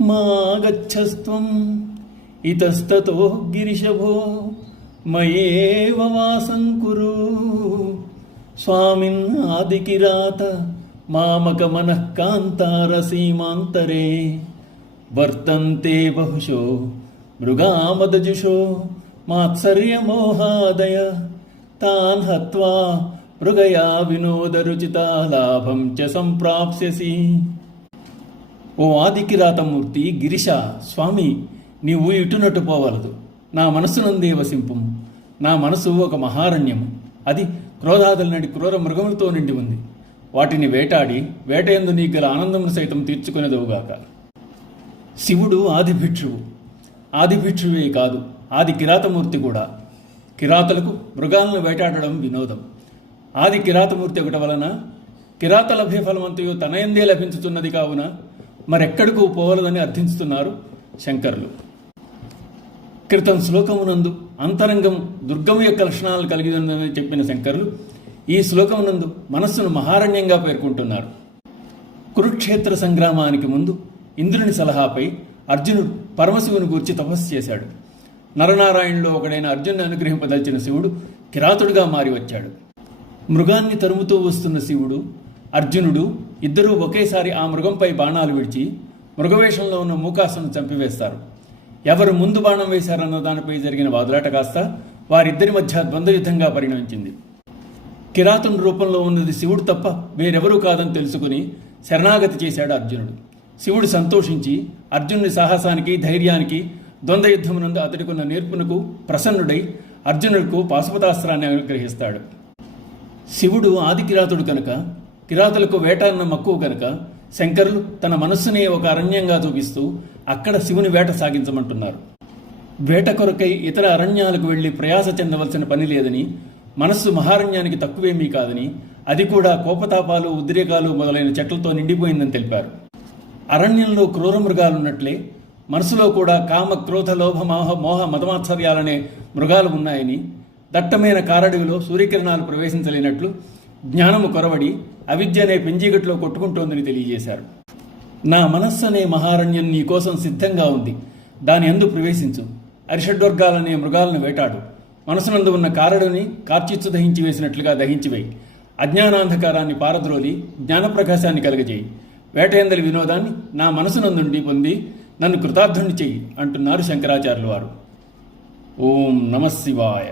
మా గచ్చస్త్వం ఇతస్తతో గిరిశభో మయేవ వాసం కురు స్వామిన్ ఆదికిరాత మామక మనఃకాంతారసీమాంతరే వర్తంతే బహుశో మృగామదజుషో మాత్సర్యమోహాదయ తాన్ హత్వా మృగయా వినోదరుచితా లాభం చ సంప్రాప్స్యసి. ఓ ఆదికిరాతమూర్తి గిరిశ, స్వామి, నీవు ఇటునట్టు పోవలదు. నా మనస్సునందే వసింపు. నా మనసు ఒక మహారణ్యము. అది క్రోధాదులనడి క్రూర మృగములతో నిండి ఉంది. వాటిని వేటాడి వేటయందు నీ గల ఆనందమును సైతం తీర్చుకునేదవుగాక. శివుడు ఆదిభిక్షువు. ఆదిభిక్షువే కాదు, ఆది కిరాతమూర్తి కూడా. కిరాతలకు మృగాలను వేటాడడం వినోదం. ఆది కిరాతమూర్తి ఒకటి వలన కిరాత లభ్య ఫలమంతయు తనయందే లభించుతున్నది కావున మరెక్కడకు పోవలదని అర్థించుతున్నారు శంకరులు. క్రితం శ్లోకమునందు అంతరంగం దుర్గము యొక్క లక్షణాలు కలిగి ఉందని చెప్పిన శంకరులు ఈ శ్లోకమునందు మనస్సును మహారణ్యంగా పేర్కొంటున్నారు. కురుక్షేత్ర సంగ్రామానికి ముందు ఇంద్రుని సలహాపై అర్జునుడు పరమశివుని గూర్చి తపస్సు చేశాడు. నరనారాయణులో ఒకడైన అర్జునుని అనుగ్రహింపదలిచిన శివుడు కిరాతుడుగా మారి వచ్చాడు. మృగాన్ని తరుముతూ వస్తున్న శివుడు, అర్జునుడు ఇద్దరూ ఒకేసారి ఆ మృగంపై బాణాలు విడిచి మృగవేషంలో ఉన్న మూకాసును చంపివేస్తారు. ఎవరు ముందు బాణం వేశారన్న దానిపై జరిగిన వాదులాట కాస్త వారిద్దరి మధ్య ద్వంద్వయుద్ధంగా పరిణమించింది. కిరాతుని రూపంలో ఉన్నది శివుడు తప్ప వేరెవరూ కాదని తెలుసుకుని శరణాగతి చేశాడు అర్జునుడు. శివుడు సంతోషించి అర్జునుడి సాహసానికి, ధైర్యానికి, ద్వంద్వయుద్ధమునందు అతడికున్న నేర్పునకు ప్రసన్నుడై అర్జునుడికి పాశుపతాస్త్రాన్ని అనుగ్రహిస్తాడు. శివుడు ఆది కిరాతుడు కనుక, కిరాతులకు వేట అన్న మక్కువ కనుక శంకరులు తన మనస్సునే ఒక అరణ్యంగా చూపిస్తూ అక్కడ శివుని వేట సాగించమంటున్నారు. వేట కొరకై ఇతర అరణ్యాలకు వెళ్లి ప్రయాస చెందవలసిన పని లేదని, మనస్సు మహారణ్యానికి తక్కువేమీ కాదని, అది కూడా కోపతాపాలు, ఉద్రేకాలు మొదలైన చెట్లతో నిండిపోయిందని తెలిపారు. అరణ్యంలో క్రూర మృగాలున్నట్లే మనసులో కూడా కామ, క్రోధ, లోభ, మోహ, మదమాత్సర్యాలనే మృగాలు ఉన్నాయని, దట్టమైన కారడవిలో సూర్యకిరణాలు ప్రవేశించలేనట్లు జ్ఞానము కొరవడి అవిద్య అనే పెంజీగట్లో కొట్టుకుంటోందని తెలియజేశారు. నా మనస్సు అనే మహారణ్యం నీ కోసం సిద్ధంగా ఉంది. దాని యందు ప్రవేశించు. అరిషడ్వర్గాలనే మృగాలను వేటాడు. మనసునందు ఉన్న కారడుని కార్చిచ్చు దహించి వేసినట్లుగా దహించివేయి. అజ్ఞానాంధకారాన్ని పారద్రోలి జ్ఞానప్రకాశాన్ని కలగజేయి. వేటయందలి వినోదాన్ని నా మనసునందుండి పొంది నన్ను కృతార్థుని చెయ్యి అంటున్నారు శంకరాచార్యుల వారు. ఓం నమః శివాయ.